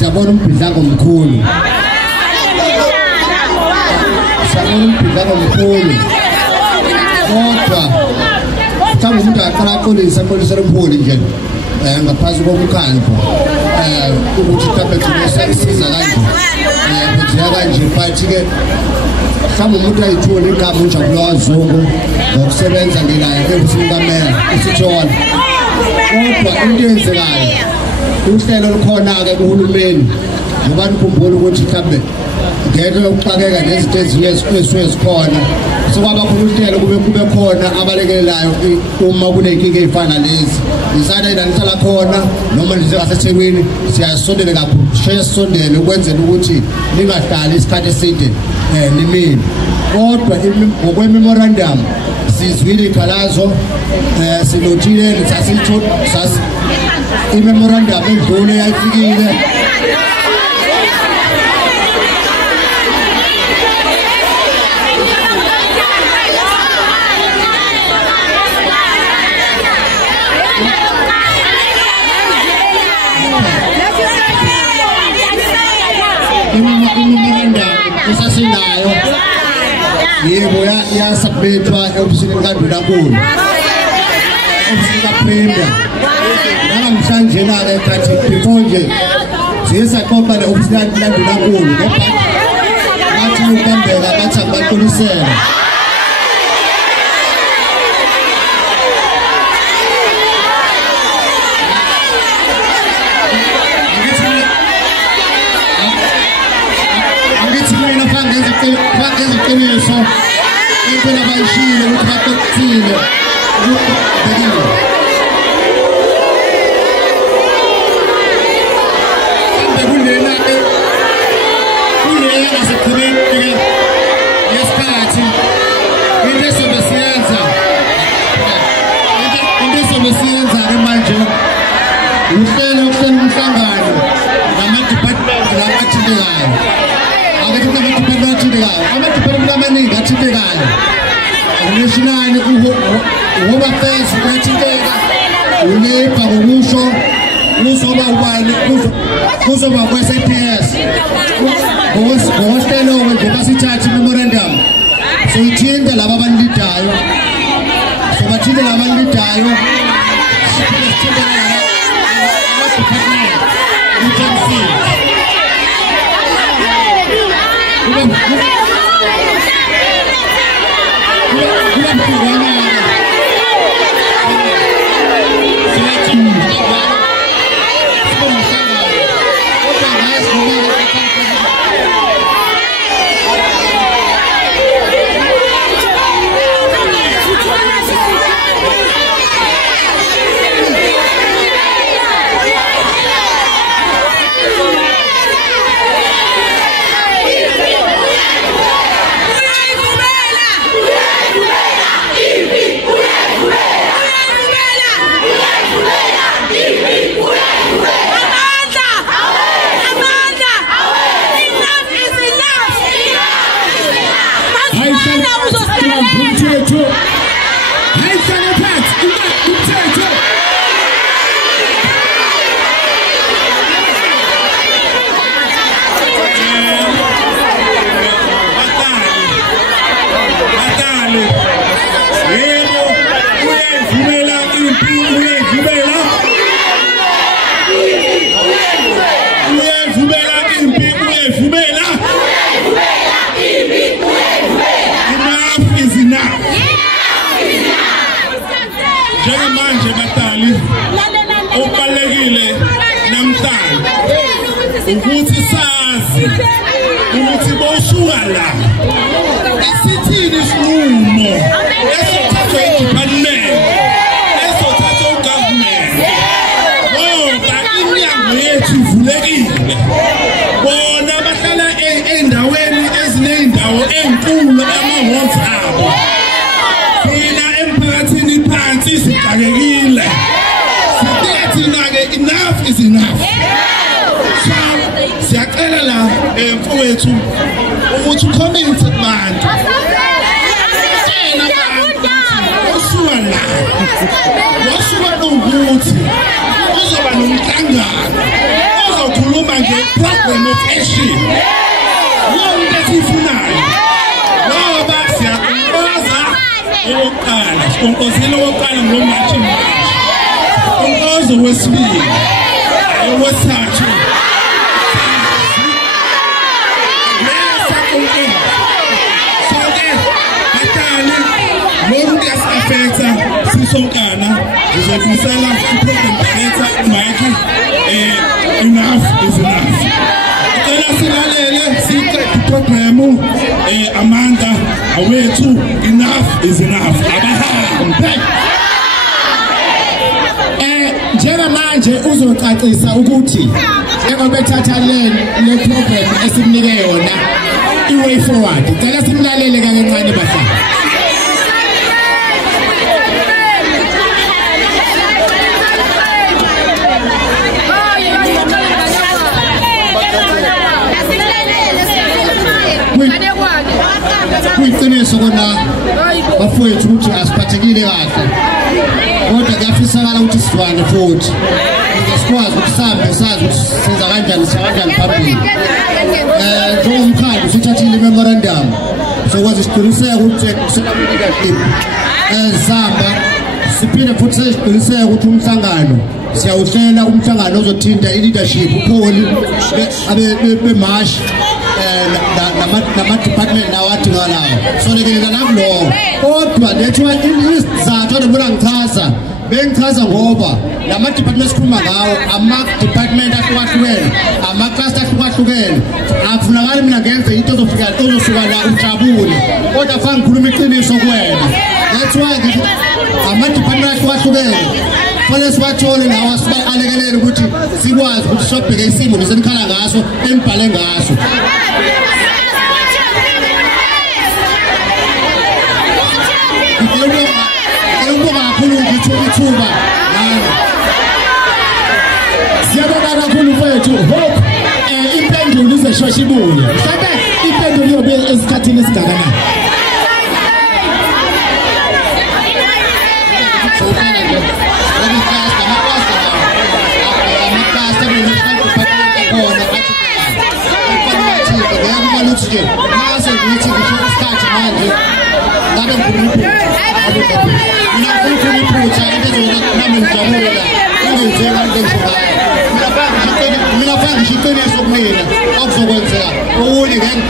siyabona umbhidlako omkhulu. Siyabona umbhidlako omkhulu. Kodwa mhlawumbe umuntu aqala aqolisa lomholi nje ngaphansi komkhandlu ukuthi mhlawumbe siza kanje benzeka kanje but-ke mhlawumbe umuntu ayithule igama uNjabulo kaZungu ngokusebenza ngelayo ebusini kaMeya isithola. Kodwa into eyenzekayo uhlelo olukhona-ke kuhulumeni ngoba nikhumbula ukuthi mhlawumbe ngenxa yokuxakeka nezinto ezinye ezisuke zikhona sekwaba khona uhlelo kube khona abalekelelayo uma kuney'nkinga ey'fana lezi. Isana nihlala khona noma njengaseThekwini siyasondele kakhulu sisheshe sisondele ukwenzela ukuthi ningahlali isikhathi eside nimile. Kodwa ngokwe-memorandum sizwile ikhalazo sinotile i-memorandum edlule yayifikile usasinayo yebo yasubmithwa e-ofisini likaNdunankulu ofisini kaPremier namhlanje-ke kathi before nje siye saxoxa ne-ofisini likaNdunankulu bathi ukubambeka bathi akubaxolisele. Iqiniso impela bayishilo ukuthi baqoqile bekile kulena-ke kulena ngasekhupheni yesikhathi into esobe siyenza-ke manje uhlelo umhlangano nama-department athintekayo. Ama-department amaningi athintekayo. National Home Affairs uyathinteka, uLabour ngokusho kuzoba ubani kuzoba kwe-SAPS ngokohlelo-ke nje basithathe i-memorandum soyithinta laba abanilidayo sobathinte laba abanilidayo ukuthi sazi ukuthi bosuka la isithini isinqumo esothathwa i-department esothathwa u-government ngoba iminyango yethu ivulekile. Bona bahlala ey'ndaweni eziney'ndawo ey'nkulu ama-wards abo, thina emphakathini phansi sixakekile. Sithi thina-ke enough is enough. Siyacela la mfowethu ukuthi ukhomente kubantu osuka la wasuka ukuthi uzoba nomhlangano ozokhuluma program of action yonke esifunayo ngoba siyakonkoza owokuqala sikonkozela owokuqala ngulo marching band konkozo wesibili owesithathu sisonkana sizofisela i-program director uMike enough is enough. Cela silalele siqede i-program Amanda awethu enough is enough. Abahambe njengamanje uzocacisa ukuthi njengoba bethatha le program esimnike yona i-way forward. Cela simlalele kancane bahlali. Kuyiqiniso kona bafowethu ukuthi asiphathekile kahle kodwa kuyafisakala ukuthi sizwane futhi sikwazi ukuthi sihambe sazi ukuthi senza kanjani phambili njengomkhandlu sithathile i-memorandum sokwazi siqiniseke ukuthi leadership sihamba siphinde futhi siqiniseke ukuthi umhlangano siyawuhlela umhlangano ozothinta i-leadership upholi bemashi nama-department nawo adingalayo solekelela nakulowo kodwa lethiwa isizathu adebona bengichaza ngoba lama-department esikhuluma ngawo ama-department ahlukahlukene ama-cluster ahlukahlukene akufunakali mina ngenze into ozosuka la ujabule kodwa fanele ngikhuluma iqiniso kuwena that's why ama-department ahlukahlukene fanele sibathole lawa siba-alekelele ukuthi sikwazi ukuthi sobheke isimo nesenikhala ngaso embhale ngaso ngiyabonga kakhulu ithuba Siyabonga kakhulu mfethu hope impendulo izeshosha ibuye mhlawumbe impendulo iyobe esikhathini esingakanani mina fangishiqiniso kumina okuzokwenzeka uwuni ngeke